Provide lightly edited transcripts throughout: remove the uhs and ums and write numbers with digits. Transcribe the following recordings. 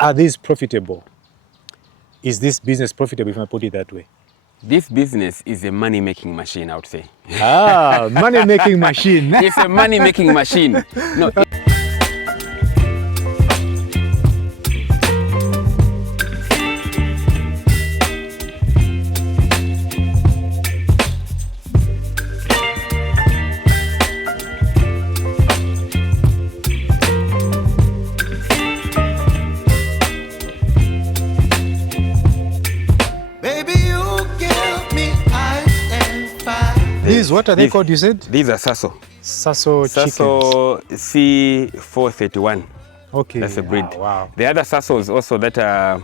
Are these profitable? Is this business profitable, if I put it that way? This business is a money-making machine, I would say. Money-making machine. It's a money-making machine. No. These, what are they called, you said? These are Sasso. Sasso chickens. Sasso C431. Okay. That's a breed. Wow. The other Sassos also that are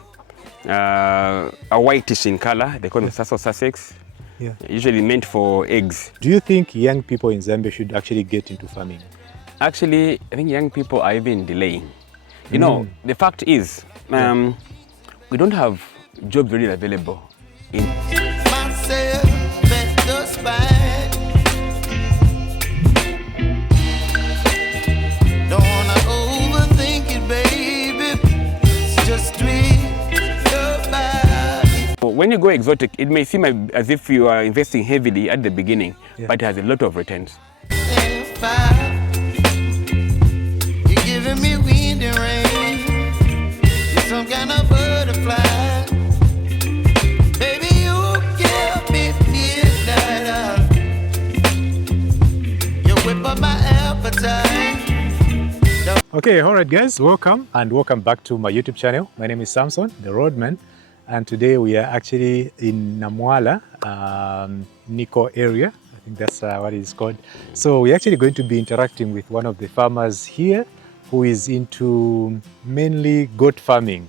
whitish in color, they call them Sasso Sussex. Yeah. Usually meant for eggs. Do you think young people in Zambia should actually get into farming? Actually, I think young people are even delaying. You know, the fact is, we don't have jobs really available in when you go exotic, it may seem as if you are investing heavily at the beginning, but it has a lot of returns. You're giving me wind and rain. You're some kind of butterfly. Baby, you give me midnight. You whip up my appetite. Okay, all right guys, welcome and welcome back to my YouTube channel. My name is Samson, the Roadman. And today we are actually in Namwala, Nico area. I think that's what it's called. So we're actually going to be interacting with one of the farmers here who is into mainly goat farming.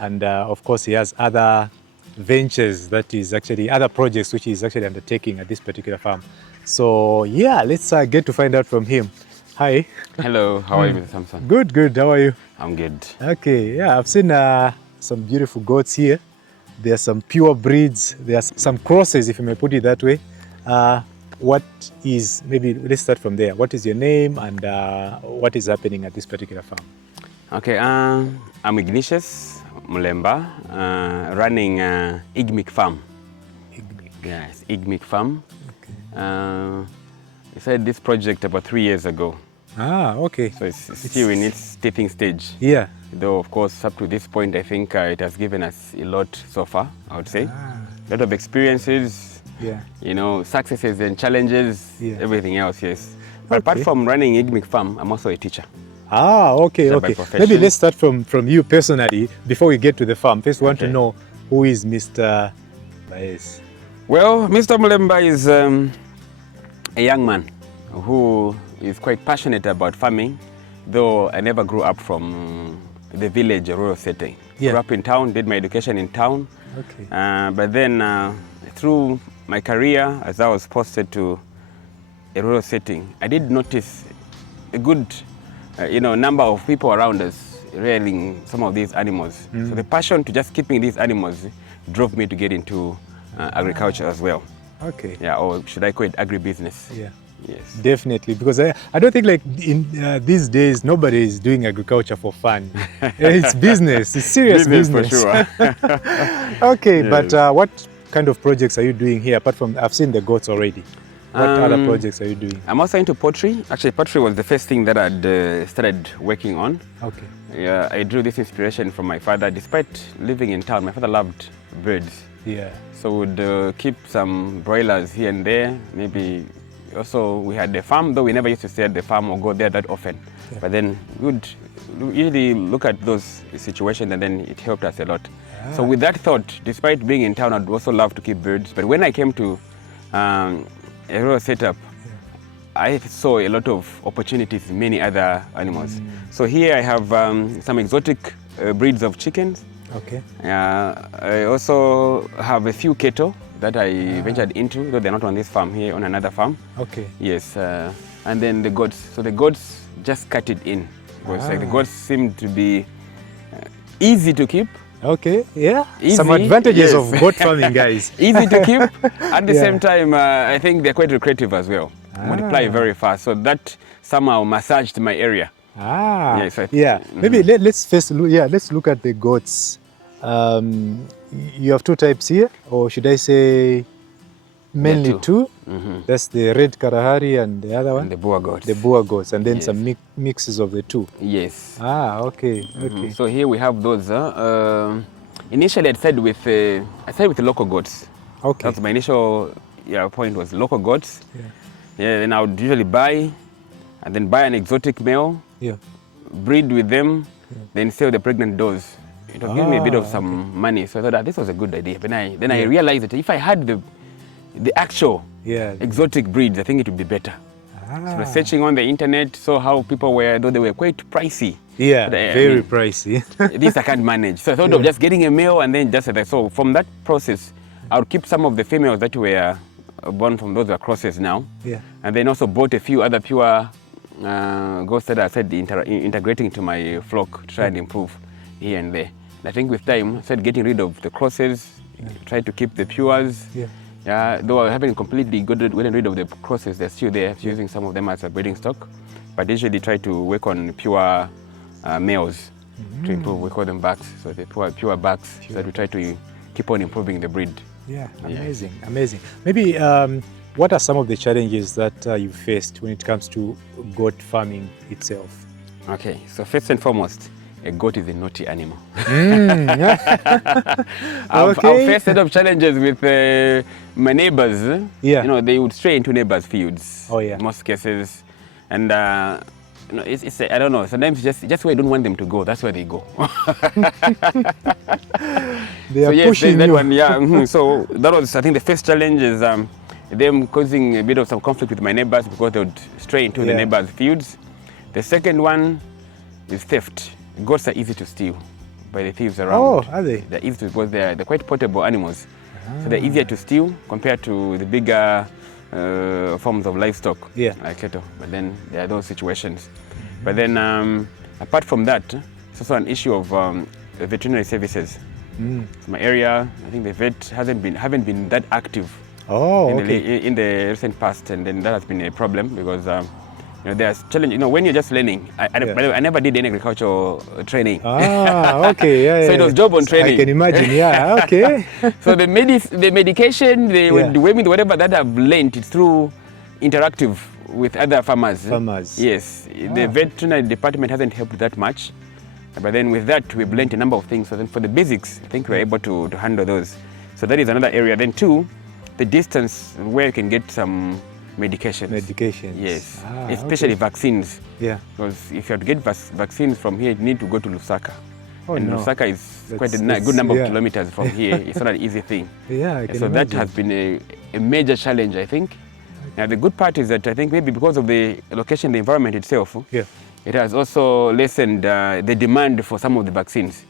And of course he has other ventures, that is actually other projects which he's actually undertaking at this particular farm. So yeah, let's get to find out from him. Hi. Hello, how are you, Mr. Samson? Good, good. How are you? I'm good. Okay, yeah, I've seen some beautiful goats here. There are some pure breeds, there are some crosses, if you may put it that way. What is, maybe let's start from there. What is your name and what is happening at this particular farm? Okay, I'm Ignatius Mulemba, running Igmic Farm. Igmic. Yes, Igmic Farm. Okay. I started this project about 3 years ago. Okay. So it's still in its stepping stage. Yeah. Though, of course, up to this point, I think it has given us a lot so far, I would say. A lot of experiences, you know, successes and challenges, everything else, yes. But apart from running Igmic Farm, I'm also a teacher. Okay, okay. Maybe let's start from you personally before we get to the farm. First, we want to know who is Mr. Baez. Well, Mr. Mulemba is a young man who is quite passionate about farming, though I never grew up from the village, a rural setting. Grew up in town, did my education in town. Okay. But then through my career, as I was posted to a rural setting, I did notice a good number of people around us rearing some of these animals. So the passion to just keeping these animals drove me to get into agriculture as well. Okay. Yeah, or should I call it agribusiness? Yeah. Yes. Definitely, because I don't think like in these days nobody is doing agriculture for fun. It's business, it's serious business. For sure. Okay, yes. But what kind of projects are you doing here apart from, I've seen the goats already. What other projects are you doing? I'm also into poultry. Actually, poultry was the first thing that I'd started working on. Okay. Yeah, I drew this inspiration from my father. Despite living in town, my father loved birds. Yeah. So we'd keep some broilers here and there, maybe. Also, we had the farm, though we never used to stay at the farm or go there that often. Yeah. But then we would usually look at those situations and then it helped us a lot. So with that thought, despite being in town, I'd also love to keep birds. But when I came to a rural setup, I saw a lot of opportunities in many other animals. So here I have some exotic breeds of chickens. Okay. I also have a few cattle that I ventured into, though they're not on this farm, here on another farm. Okay. Yes, and then the goats. So the goats just cut it in. Like the goats seem to be easy to keep. Okay, yeah. Easy, some advantages of goat farming, guys. Easy to keep. At the same time, I think they're quite recreative as well. Multiply very fast. So that somehow massaged my area. Ah, Yes, yeah. Maybe let's first look, let's look at the goats. You have two types here, or should I say mainly two? That's the red Kalahari and the other one? And the Boer goats. The Boer goats, and then Yes. some mixes of the two. Yes. Ah, okay, okay. So here we have those. Initially, I started with the local goats. Okay. That's my initial point was local goats. Yeah. Yeah. Then I would usually buy, and then buy an exotic male, Yeah. breed with them, then sell the pregnant does. It was giving me a bit of Ah, some money, so I thought this was a good idea. But then I realized that if I had the actual exotic breeds, I think it would be better. So I was searching on the internet, saw how people were, though they were quite pricey. Yeah, But, very pricey. This I can't manage. So I thought of just getting a male and then just so from that process, I would keep some of the females that were born from those who are crosses now. Yeah. And then also bought a few other pure goats that I said integrating into my flock to try and improve here and there. And I think with time, I started getting rid of the crosses, tried to keep the pures. Yeah, though I haven't completely gotten rid of the crosses, they're still there, using some of them as a breeding stock. But usually try to work on pure males to improve. We call them backs, so the pure backs, so that we try to keep on improving the breed. Yeah, amazing, amazing. Maybe what are some of the challenges that you faced when it comes to goat farming itself? Okay, so first and foremost, a goat is a naughty animal. Our first set of challenges with my neighbors, they would stray into neighbors' fields. Oh, yeah. In most cases, and it's I don't know. Sometimes just where I don't want them to go, that's where they go. They are pushing that you. one. Yeah. So that was, I think, the first challenge is them causing a bit of some conflict with my neighbors because they would stray into the neighbors' fields. The second one is theft. Goats are easy to steal by the thieves around. Oh, are they? They're easy to, because they're quite portable animals. So they're easier to steal compared to the bigger forms of livestock, like cattle. But then there are those situations. But then apart from that, it's also an issue of veterinary services. So my area, I think the vet haven't been that active in the recent past, and then that has been a problem because there's challenge. When you're just learning, I never did any agricultural training. Ah, okay, yeah. So it was job on training. I can imagine, yeah, okay. So the medication, the whatever that I've learned, it's through interactive with other farmers. Yes, the veterinary department hasn't helped that much. But then with that, we've learned a number of things. So then for the basics, I think we're able to handle those. So that is another area. Then two, the distance where you can get some medications. Yes, especially vaccines. Yeah. Because if you have to get vaccines from here, you need to go to Lusaka. Lusaka is quite a good number of kilometers from here. It's not an easy thing. Yeah, I can so imagine. That has been a major challenge, I think. Now the good part is that I think maybe because of the location, the environment itself, it has also lessened the demand for some of the vaccines.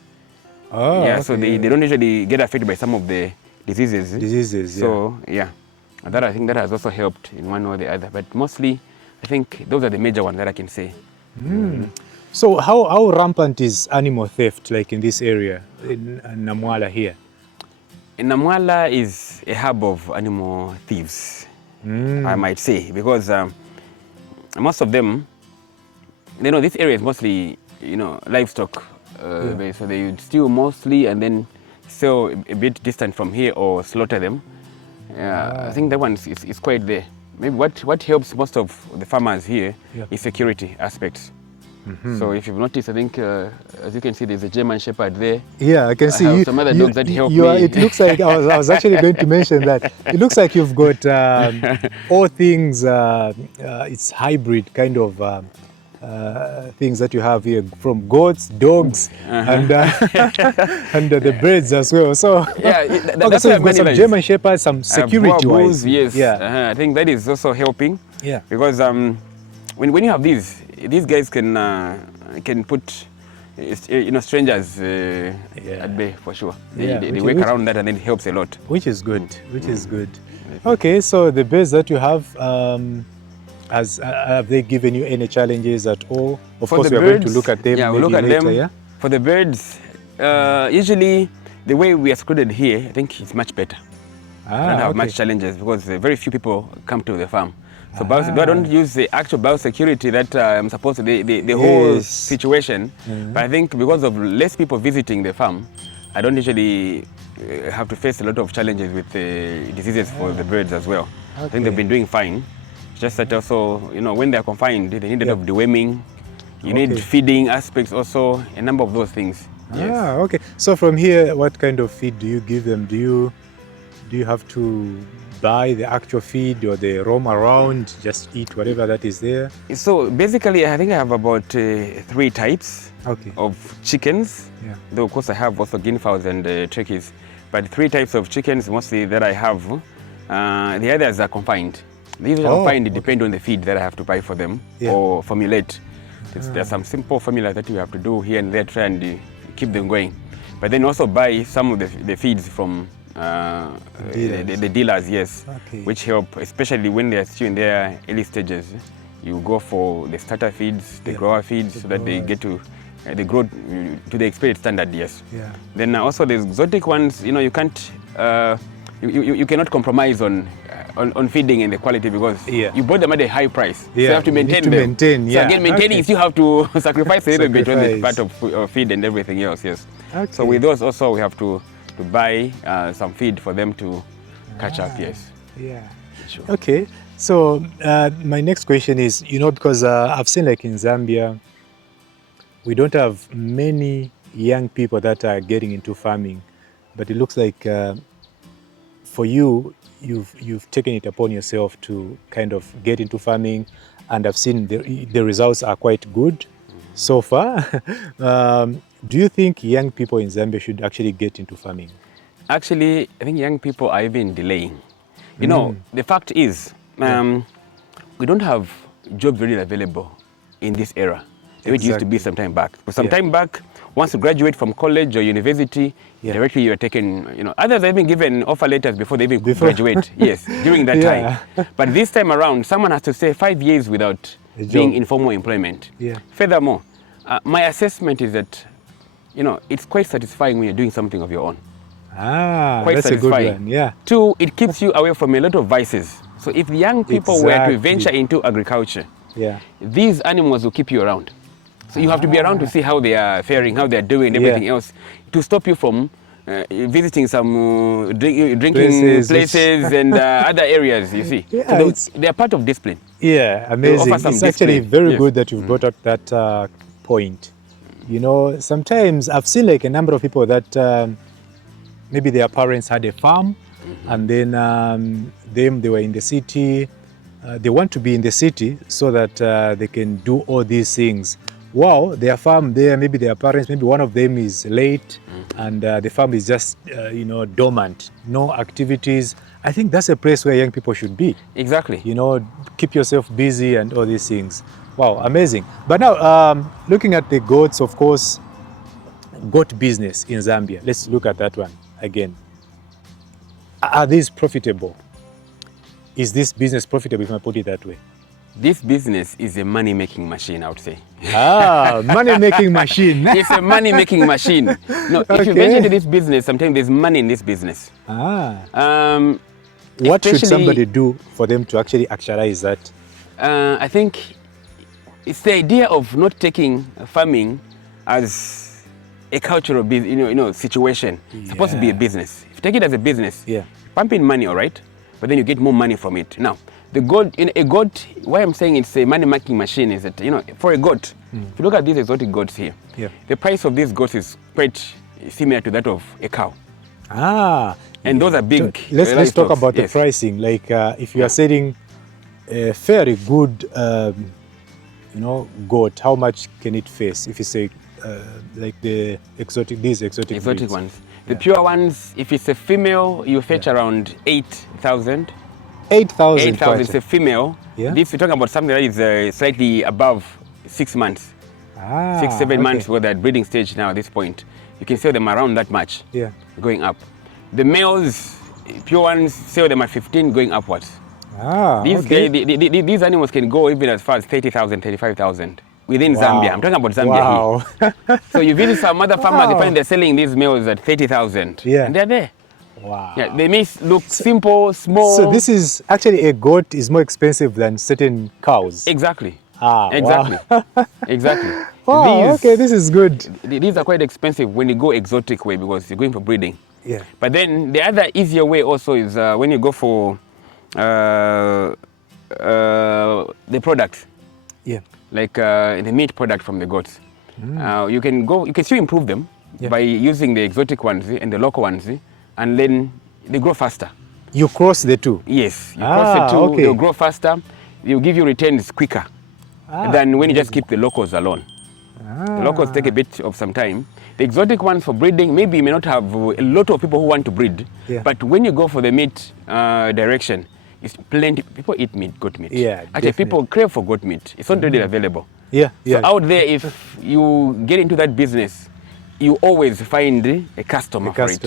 So they don't usually get affected by some of the diseases. So I think that has also helped in one or the other. But mostly, I think those are the major ones that I can say. So how rampant is animal theft, like in this area, in Namwala here? Namwala is a hub of animal thieves, I might say, because most of them, this area is mostly, livestock. So they would steal mostly and then sell a bit distant from here or slaughter them. I think that one is quite there. Maybe what helps most of the farmers here is security aspects. So if you've noticed, I think, as you can see, there's a German Shepherd there. Yeah, I can see some other dogs that help me. It looks like, I was actually going to mention that. It looks like you've got all things, it's hybrid kind of things that you have here, from goats, dogs, and the birds as well. So, so you've got some German Shepherds, some security-wise. Yes, I think that is also helping. Yeah, because when you have these guys can put strangers at bay for sure. They work around that, and it helps a lot. Which is good. Which is good. Okay, so the birds that you have. Have they given you any challenges at all? Of course, we are going to look at them. Yeah, we'll look at later, them. For the birds, usually the way we are secluded here, I think it's much better. I don't have much challenges because very few people come to the farm. So I don't use the actual biosecurity that I'm supposed to, the whole situation. But I think because of less people visiting the farm, I don't usually have to face a lot of challenges with diseases for the birds as well. I think they've been doing fine. Just that also, when they're confined, they need a lot of deworming. You need feeding aspects also, a number of those things. Yes. Okay. So from here, what kind of feed do you give them? Do you have to buy the actual feed, or they roam around, just eat whatever that is there? So basically, I think I have about 3 types of chickens. Yeah. Though of course I have also guinea fowls and turkeys, but 3 types of chickens mostly that I have. The others are confined. These are confined depend on the feed that I have to buy for them or formulate. There's some simple formula that you have to do here and there, try and keep them going. But then also buy some of the feeds from the dealers, which help, especially when they're still in their early stages. You go for the starter feeds, the grower feeds, so that they get to they grow to the expected standard. Then also the exotic ones, you can't, you cannot compromise on feeding and the quality, because you bought them at a high price. So you have to maintain them. So again, maintaining, you still have to sacrifice a little bit on the part of feed and everything else. So with those also we have to buy some feed for them to catch up. Sure. Okay. So my next question is, because I've seen like in Zambia, we don't have many young people that are getting into farming, but it looks like for you, you've taken it upon yourself to kind of get into farming, and I've seen the results are quite good so far. Do you think young people in Zambia should actually get into farming? Actually, I think young people are even delaying. The fact is, we don't have jobs really available in this era. It used to be some time back. But some time back, once you graduate from college or university, directly you are taken, others have been given offer letters before they even graduate. During that time. But this time around, someone has to stay 5 years without being in formal employment. Furthermore, my assessment is that, it's quite satisfying when you're doing something of your own. Quite that's satisfying. A good one. 2, it keeps you away from a lot of vices. So if the young people were to venture into agriculture, these animals will keep you around. So you have to be around to see how they are faring, how they are doing, everything else, to stop you from visiting some drinking places and other areas, you see. So they are part of discipline. Amazing. It's actually very good that you've brought up that point. Sometimes I've seen like a number of people that maybe their parents had a farm, and then they were in the city. They want to be in the city so that they can do all these things. Wow, their farm there, maybe their parents, maybe one of them is late, and the farm is just, dormant, no activities. I think that's a place where young people should be. Exactly. Keep yourself busy and all these things. Wow, amazing. But now, looking at the goats, of course, goat business in Zambia. Let's look at that one again. Are these profitable? Is this business profitable, if I put it that way? This business is a money-making machine, I would say. Money-making machine. It's a money-making machine. No, if you venture into this business, sometimes there's money in this business. What should somebody do for them to actually actualize that? I think it's the idea of not taking farming as a cultural situation. It's supposed to be a business. If you take it as a business, pump in money, all right? But then you get more money from it. Now, the goat, a goat, why I'm saying it's a money-making machine is that, for a goat, if you look at these exotic goats here, the price of these goats is quite similar to that of a cow. And those are big. Let's talk about the pricing. Like if you are selling a very good, goat, how much can it face? If you say like these exotic ones. The pure ones, if it's a female, you fetch around 8,000. 8,000. 8,000 is a female. This we're talking about something that is slightly above 6 months. 6-7 months where they're at breeding stage now at this point. You can sell them around that much, going up. The males, pure ones, sell them at 15, going upwards. These animals can go even as far as 30,000, 35,000 within Zambia. I'm talking about Zambia here. So you visit some other farmers, you find they're selling these males at 30,000. And they're there. Wow. Yeah, they may look simple, small. So this is actually, a goat is more expensive than certain cows. Exactly. Ah, Exactly. wow. Exactly. Wow, okay, this is good. These are quite expensive when you go exotic way because you're going for breeding. Yeah. But then the other easier way also is when you go for the products, Yeah. like the meat product from the goats. You can still improve them by using the exotic ones and the local ones, and then they grow faster. You cross the two. Yes, you cross the two, okay. they'll grow faster, they'll give you returns quicker than when you just keep the locals alone. The locals take a bit of some time. The exotic ones for breeding, maybe you may not have a lot of people who want to breed, but when you go for the meat direction, it's plenty. People eat meat, goat meat. Yeah, actually, people crave for goat meat. It's not readily available. Yeah, yeah. So out there, if you get into that business, you always find a customer for it.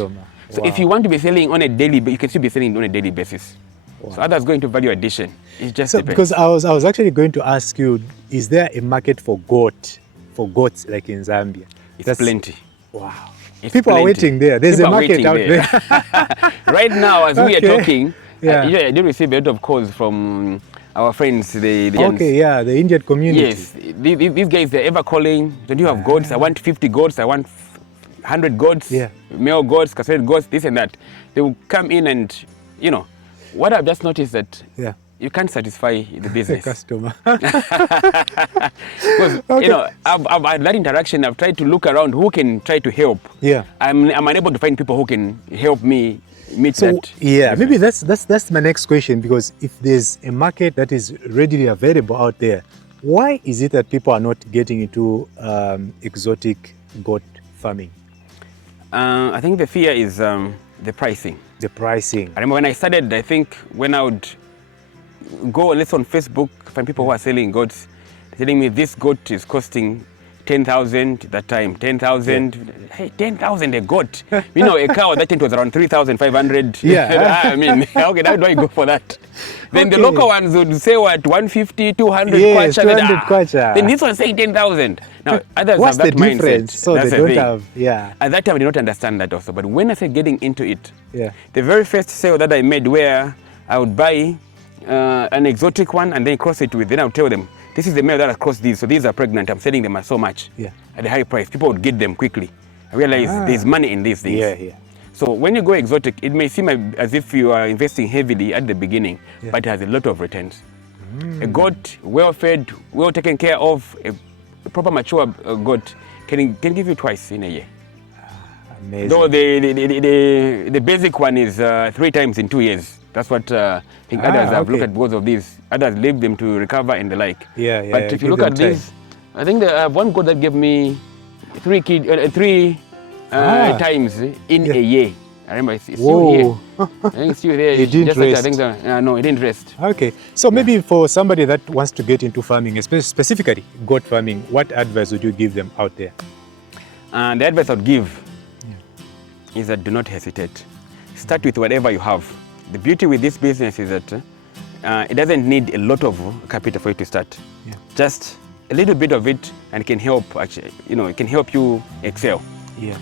So if you want to be selling on a daily, you can still be selling on a daily basis. So others go into value addition. It just depends. Because I was actually going to ask you, is there a market for goats like in Zambia? It's plenty. Wow. It's people plenty. are waiting there. There's People a market out there. Right now, as we are talking, Yeah. I did receive a lot of calls from our friends, the Okay, yeah, the Indian community. Yes, these guys, they're ever calling, don't you have goats? I want 50 goats, I want 100 goats, male goats, castrated goats, this and that. They will come in and, what I've just noticed that you can't satisfy the business. Customer. Because, I've had that interaction, I've tried to look around who can try to help. Yeah. I'm unable to find people who can help me meet that. Yeah, maybe that's my next question, because if there's a market that is readily available out there, why is it that people are not getting into exotic goat farming? I think the fear is the pricing. The pricing. I remember when I started, I think when I would go let's on Facebook, find people who are selling goats, telling me this goat is costing 10,000 that time, 10,000. Hey, 10,000 a goat. A cow that time was around 3,500. Yeah. I mean, okay, how do I go for that? Then the local ones would say what, 150, 200 yes, kwacha. 200 kwacha. Then this one saying 10,000. Now others What's have that the mindset. difference? So that's they the don't thing. have, At that time I did not understand that also. But when I started getting into it, yeah, the very first sale that I made where I would buy an exotic one and then cross it with, then I would tell them, this is the male that has crossed these, so these are pregnant, I'm selling them at so much, at a high price. People would get them quickly. I realize there's money in these things. Yeah. So when you go exotic, it may seem as if you are investing heavily at the beginning, but it has a lot of returns. A goat, well-fed, well taken care of, a proper mature goat can give you twice in a year. Amazing. Though the basic one is 3 times in 2 years. That's what I think others have looked at because of these. Others leave them to recover and the like. But if you look at this, I think I have one goat that gave me 3 times in a year. I remember it's still here. I think it's still there. It didn't rest. No, it didn't rest. Okay. So maybe for somebody that wants to get into farming, specifically goat farming, what advice would you give them out there? The advice I would give is that do not hesitate. Start with whatever you have. The beauty with this business is that it doesn't need a lot of capital for you to start. Just a little bit of it, and it can help. Actually, it can help you excel.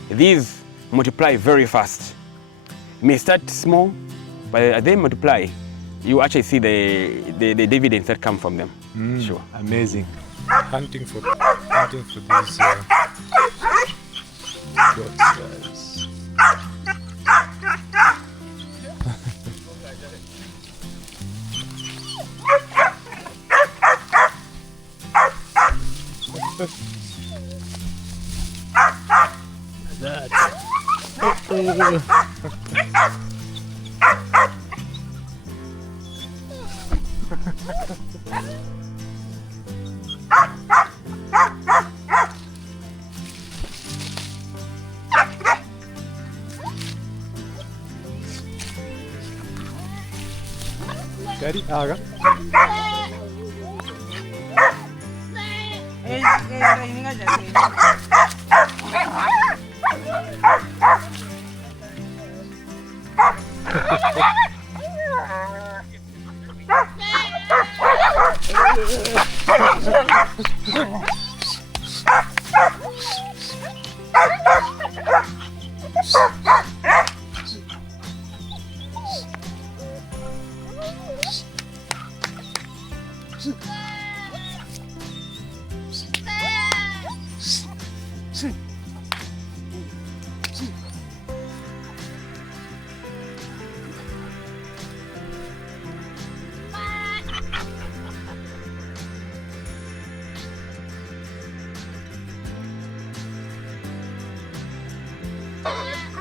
These multiply very fast. You may start small, but as they multiply, you actually see the dividends that come from them. Sure. Amazing. Hunting for these goats. Daddy,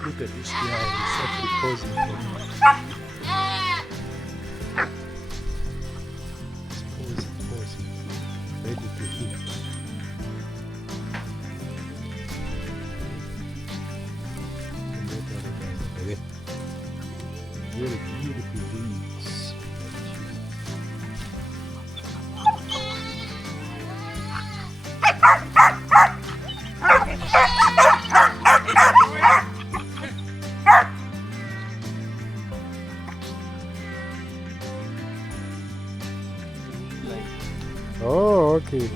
Look at this guy. He's actually posing for me. He's posing. Ready to eat. Very beautiful leaves. Oh, okay.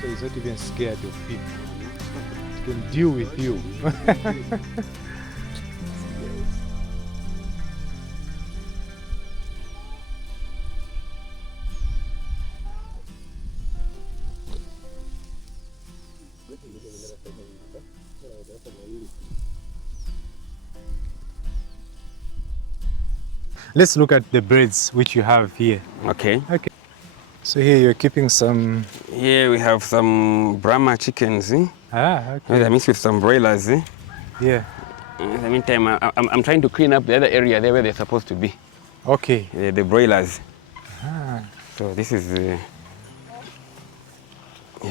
So he's not even scared of people. He can deal with you. Let's look at the birds which you have here. Okay. Okay. So here you're keeping some. Here we have some Brahma chickens. Okay. I mix with some broilers. Yeah. In the meantime, I'm trying to clean up the other area there where they're supposed to be. Okay. The broilers. Ah. So this is a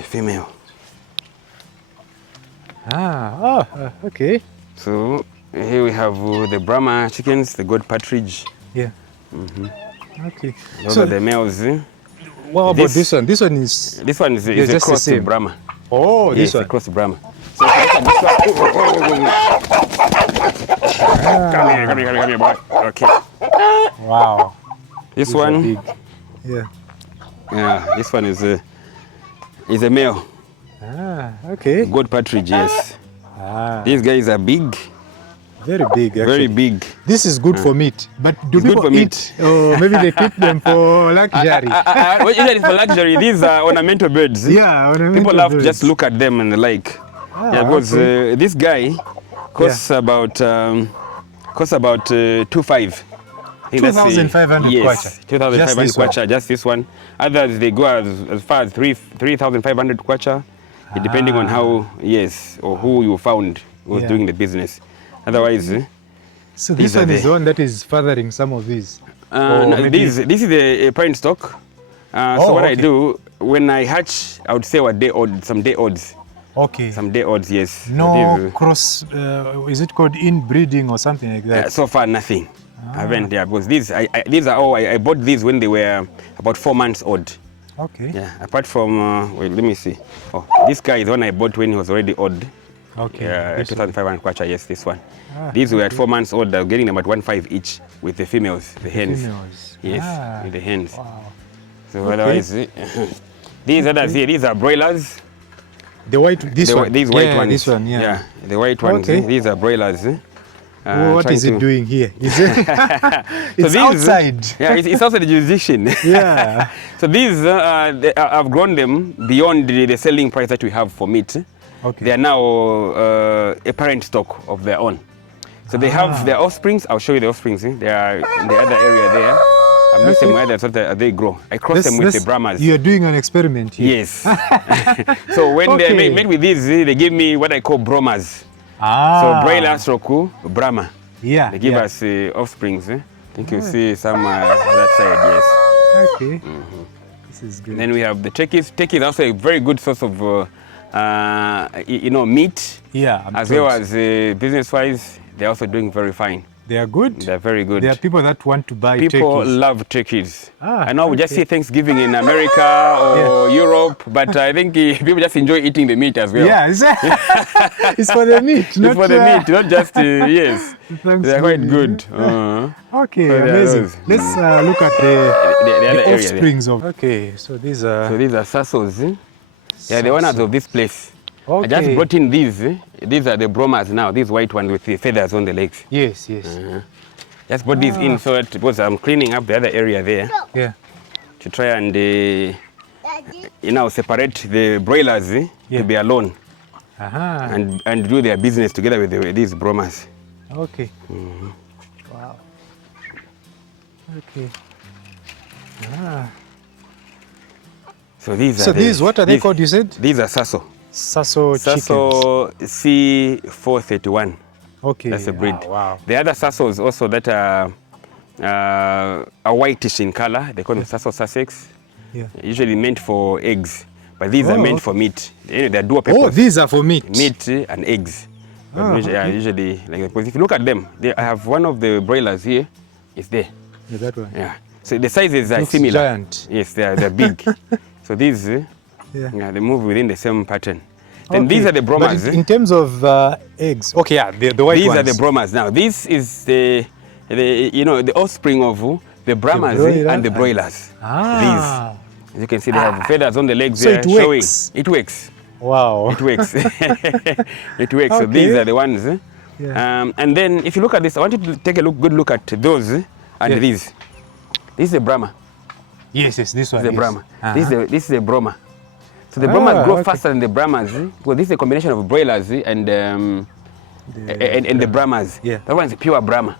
female. Okay. So here we have the Brahma chickens, the goat partridge. Yeah. Okay. Those So are the males. what about this one? This one is. This one is a just the cross to same. Brahma. Oh, Yes, this one. a cross to Brahma. So if you look at this one. Come here, boy. Okay. Wow. This These are one, big. Yeah. this one is a male. Okay. Goat partridge, yes. These guys are big, Very big. Actually. very big. This is good for meat, but do It's good people for eat? Or maybe they keep them for luxury. Well, usually for luxury, these are ornamental birds. Yeah, People love to just look at them and like. Because this guy costs about 2,500. 2,500 yes, kwacha. 2,500 Just this kwacha, just this one. Others they go as far as 3,500 kwacha, depending on how or who you found was doing the business. Otherwise, So this these are one is the- the one that is fathering some of these. no, maybe- this is a parent stock. So what I okay. do when I hatch, I would say some day odds. Okay. Some day odds, yes. No These- cross. Is it called inbreeding or something like that? so far nothing. I haven't, because these are all I bought these when they were about 4 months old. Okay. Yeah. Apart from wait, let me see. Oh, this guy is the one I bought when he was already old. Okay. Yeah, This one. 2,500 kwacha. Yes, this one. These were at 4 months old. They're getting them at 1.5 each with the females, the hens. Females. Yes, with the hens. Wow. So otherwise, these others here, these are broilers. The white. This one. These white yeah, ones. This one. Yeah. the white ones. Okay. These are broilers. What trying is it to- doing here? Is it? It's these- outside. Yeah, it's also the jurisdiction. Yeah. So these, I've grown them beyond the selling price that we have for meat. Okay. They are now a parent stock of their own. So they have their offsprings. I'll show you the offsprings. They are in the other area there. I'm mixing them where they grow. I cross them with the Brahmas. You're doing an experiment here. Yes. So when Okay. they made with these, they give me what I call bromas. So broiler stroke Brahma. Yeah. They give yeah. us offsprings. I think you see some that side, yes. Okay. This is good. Then we have the turkeys. Turkey is also a very good source of meat, yeah. I'm as told. well as business-wise. They're also doing very fine. They are good. They're very good. There are people that want to buy People turkeys. love turkeys. Ah, I know we just okay. see Thanksgiving in America or Europe, but I think people just enjoy eating the meat as well. Yeah, it's for the meat. It's not for the meat, not just, yes. They're quite Thanksgiving. good. Okay, So there are amazing. those. Let's look at the The other area there. offsprings of. Okay, so these are. So these are sassos. Yeah, the owners of this place. I just Okay. brought in these. These are the bromas now, these white ones with the feathers on the legs. Yes. Just brought these in so that because I'm cleaning up the other area there Yeah. to try and separate the broilers Yeah. to be alone Aha. and do their business together with these bromas. Okay. Wow. Okay. So these So are these, what are they called? You said? These are sasso. Sasso chickens. Sasso C431. Okay. That's a breed. Wow. The other Sassos also that are whitish in color, they call them Sasso Sussex. Yeah. Usually meant for eggs, but these are meant for meat. They're dual purpose. Oh, these are for meat. Meat and eggs. But usually like because if you look at them, I have one of the broilers here. It's there. Yeah, that one. Yeah. So the sizes are Looks similar. giant. Yes, they're big. So these, they move within the same pattern. Then these are the bromas. But in terms of eggs, okay, yeah, the white these ones. are the bromas. Now, this is the offspring of the Brahmas and the broilers. Ah. These, as you can see, they have feathers on the legs. So there it showing. works. It works. Wow. It works. It works. So Okay. these are the ones. Yeah. And then, if you look at this, I want you to take a good look at those and these. This is the Brahma. Yes, this one. This is the Brahma. This is the Brahma. So the Ah, Brahmas grow okay. faster than the Brahmas. Well, this is a combination of broilers and the Brahmas. Yeah. That one is pure Brahma.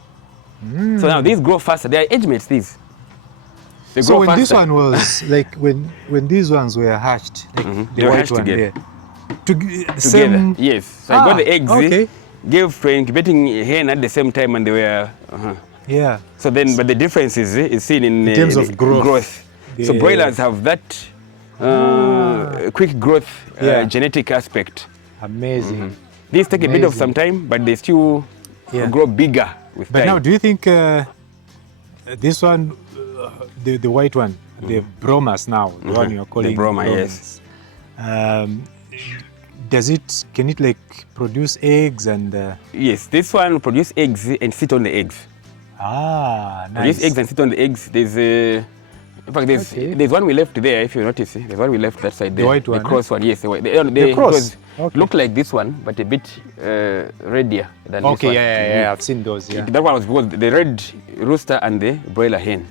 So now these grow faster. They are age mates. These. They So grow when faster. this one was like when these ones were hatched, like the They were white hatched one together. there, Together. same. Yes. So I got the eggs. Okay. Gave to incubating hen at the same time, and they were. Yeah. So then, but the difference is seen in terms of the growth. So Yeah. broilers have that quick growth genetic aspect. Amazing. These take a bit of Amazing. some time, but they still grow bigger with But time. now, do you think this one, the white one, the bromas now, the one you're calling Brahma, bromas, can it like produce eggs and? Yes, this one produce eggs and sit on the eggs. Nice. Produce eggs and sit on the eggs. There's in fact, there's one we left there. If you notice, there's one we left that side there. The white one, the cross one. Yes, the cross. Look like this one, but a bit reddier than this one. Okay, yeah, I've seen those. Yeah. That one was because the red rooster and the broiler hen.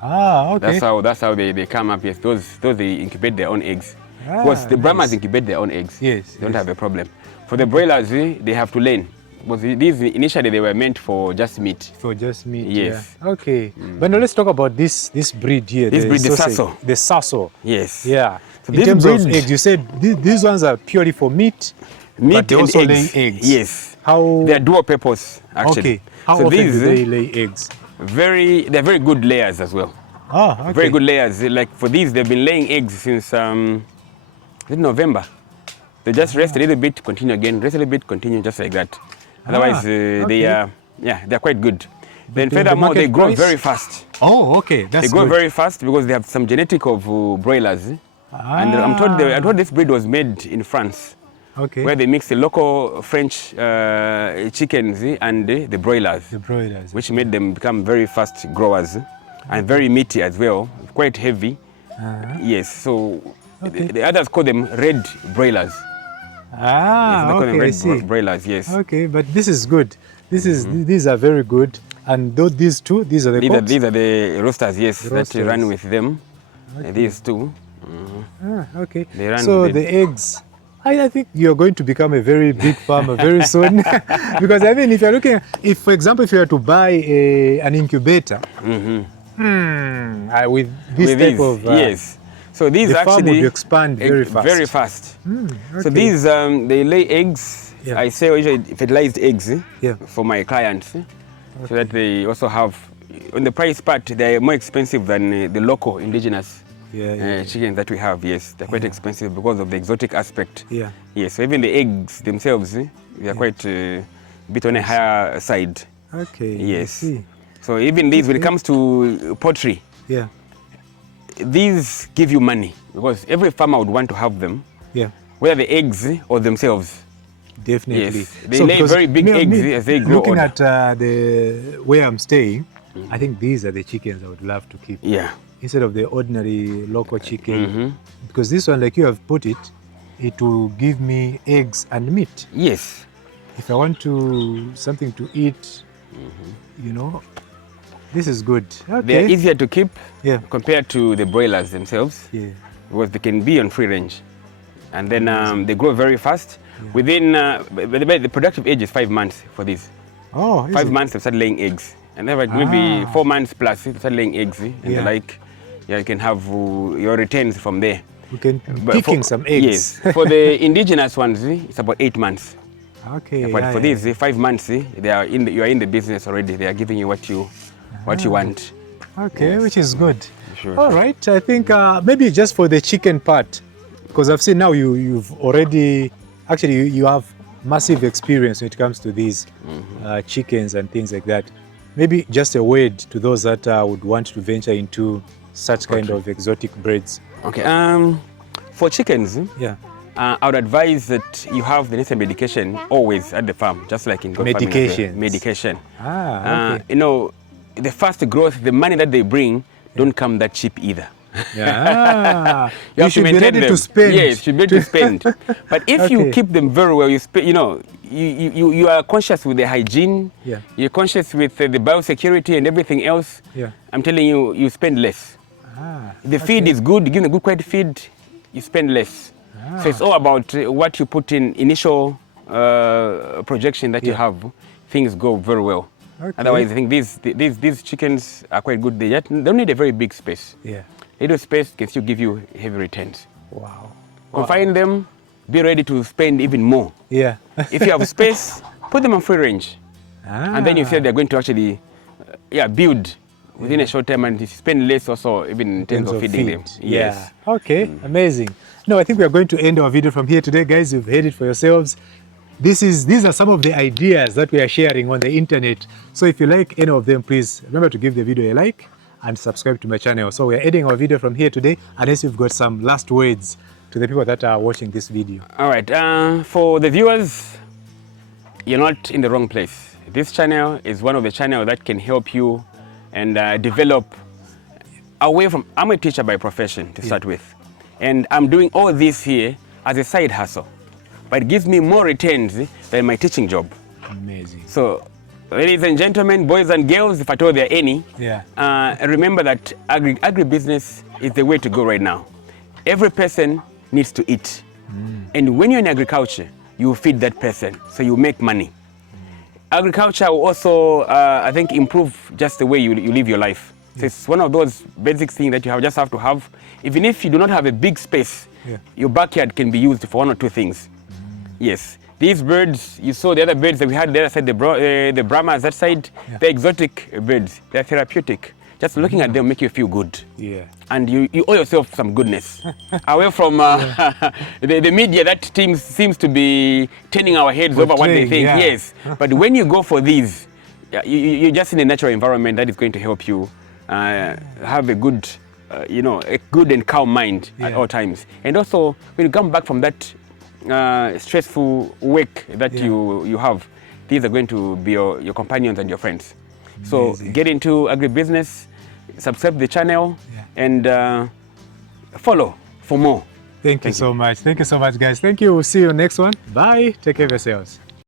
Okay. That's how they come up. Yes, those they incubate their own eggs. Because the Brahmas incubate their own eggs. Yes. They don't have a problem. For the broilers, they have to learn. Because these initially they were meant for just meat. For just meat. Yes. Yeah. Okay. But now let's talk about this breed here. This breed, the sausage. Sasso. The Sasso. Yes. Yeah. So In this terms of breed- eggs, you said these ones are purely for meat. Meat but they and also eggs. lay eggs. Yes. How? They are dual purpose actually. Okay. How so often these do they lay eggs? they're very good layers as well. Okay. Very good layers. Like for these, they've been laying eggs since November. They just rest a little bit, continue again, rest a little bit, continue, just like that. Otherwise, they're quite good. Then the furthermore, they market grow price? very fast. Oh, okay. That's They grow good. very fast because they have some genetic of broilers. And I'm told this breed was made in France, Okay. where they mix the local French chickens and the broilers, The broilers. which made them become very fast growers and very meaty as well, quite heavy. Yes, so the others call them red broilers. Yes, they call them Okay, I red see. broilers, yes. Okay, but this is good. These are very good. And these two, these are the cocks? These are the roosters, yes, The that roosters. run with them. These two. Okay. They run So with the eggs, I think you're going to become a very big farmer very soon. Because I mean, if you're looking, for example, if you were to buy an incubator, with this With type these, of yes. So these the farm actually would expand very fast. Very fast. So okay. these they lay eggs. Yeah. I say usually fertilized eggs Yeah. for my clients, so that they also have. On the price part, they are more expensive than the local indigenous chickens that we have. Yes, they're quite expensive because of the exotic aspect. Yeah. Yes. So even the eggs themselves, they are quite a bit on a higher side. Okay. Yes. I see. So even these, when it comes to poultry, Yeah. these give you money because every farmer would want to have them, Yeah. whether the eggs or themselves. Definitely. Yes, they lay because very big eggs as they grow Looking older. at where I'm staying, I think these are the chickens I would love to keep. Yeah. Instead of the ordinary local chicken. Because this one, like you have put it, it will give me eggs and meat. Yes. If I want something to eat, this is good. Okay. They're easier to keep Yeah. compared to the broilers themselves Yeah. because they can be on free range. And then they grow very fast. Within, the productive age is 5 months for these. Oh, is 5 it? months they start laying eggs. And then maybe 4 months plus they start laying eggs. And Yeah. you can have your returns from there. We can picking some eggs. Yes, for the indigenous ones, it's about 8 months. Okay. But for these 5 months, you are in the business already. They are giving you what you want. Okay, Yes. which is good. Sure. All right, I think maybe just for the chicken part, because I've seen now you've already, actually you have massive experience when it comes to these chickens and things like that. Maybe just a word to those that would want to venture into such kind of exotic breeds. Okay. For chickens, Yeah. I would advise that you have the necessary medication always at the farm, just like in goat farming as well. Medications. Medication. Okay. You know, the fast growth, the money that they bring don't come that cheap either. Yeah. You have should to be maintain ready them. to spend. Yes, you should be ready to spend. But if you Okay. keep them very well, you are conscious with the hygiene. Yeah. You're conscious with the biosecurity and everything else. Yeah. I'm telling you, you spend less. The feed is good. You give them a good quality feed, you spend less. So it's all about what you put in initial projection that you have. Things go very well. Okay. Otherwise, I think these chickens are quite good. They don't need a very big space. Yeah. Little space can still give you heavy returns. Wow. Confine them, be ready to spend even more. Yeah. If you have space, put them on free range. And then you see they're going to actually build within a short time and spend less also even in terms of feeding them. Yes. Yeah. Okay, amazing. No, I think we are going to end our video from here today, guys. You've heard it for yourselves. These are some of the ideas that we are sharing on the internet. So if you like any of them, please remember to give the video a like and subscribe to my channel. So we're ending our video from here today, unless you've got some last words to the people that are watching this video. All right, for the viewers, you're not in the wrong place. This channel is one of the channels that can help you and develop away from, I'm a teacher by profession to start with. And I'm doing all this here as a side hustle. But it gives me more returns than my teaching job. Amazing. So, ladies and gentlemen, boys and girls, if at all there are any, remember that agribusiness is the way to go right now. Every person needs to eat. And when you're in agriculture, you feed that person, so you make money. Agriculture will also, I think, improve just the way you live your life. So it's one of those basic things that you just have to have. Even if you do not have a big space, your backyard can be used for one or two things. Yes, these birds, you saw the other birds that we had the other side, the Brahmas that side, they're exotic birds, they're therapeutic. Just looking at them make you feel good. Yeah. And you owe yourself some goodness. Away from the media that seems to be turning our heads over what they think. Yes, but when you go for these, you're just in a natural environment that is going to help you have a good, a good and calm mind at all times. And also, when you come back from that stressful work that you have, these are going to be your companions and your friends. So get into agribusiness, subscribe to the channel, and follow for more. Thank you so much. Thank you so much, guys. Thank you. We'll see you next one. Bye. Take care of yourselves.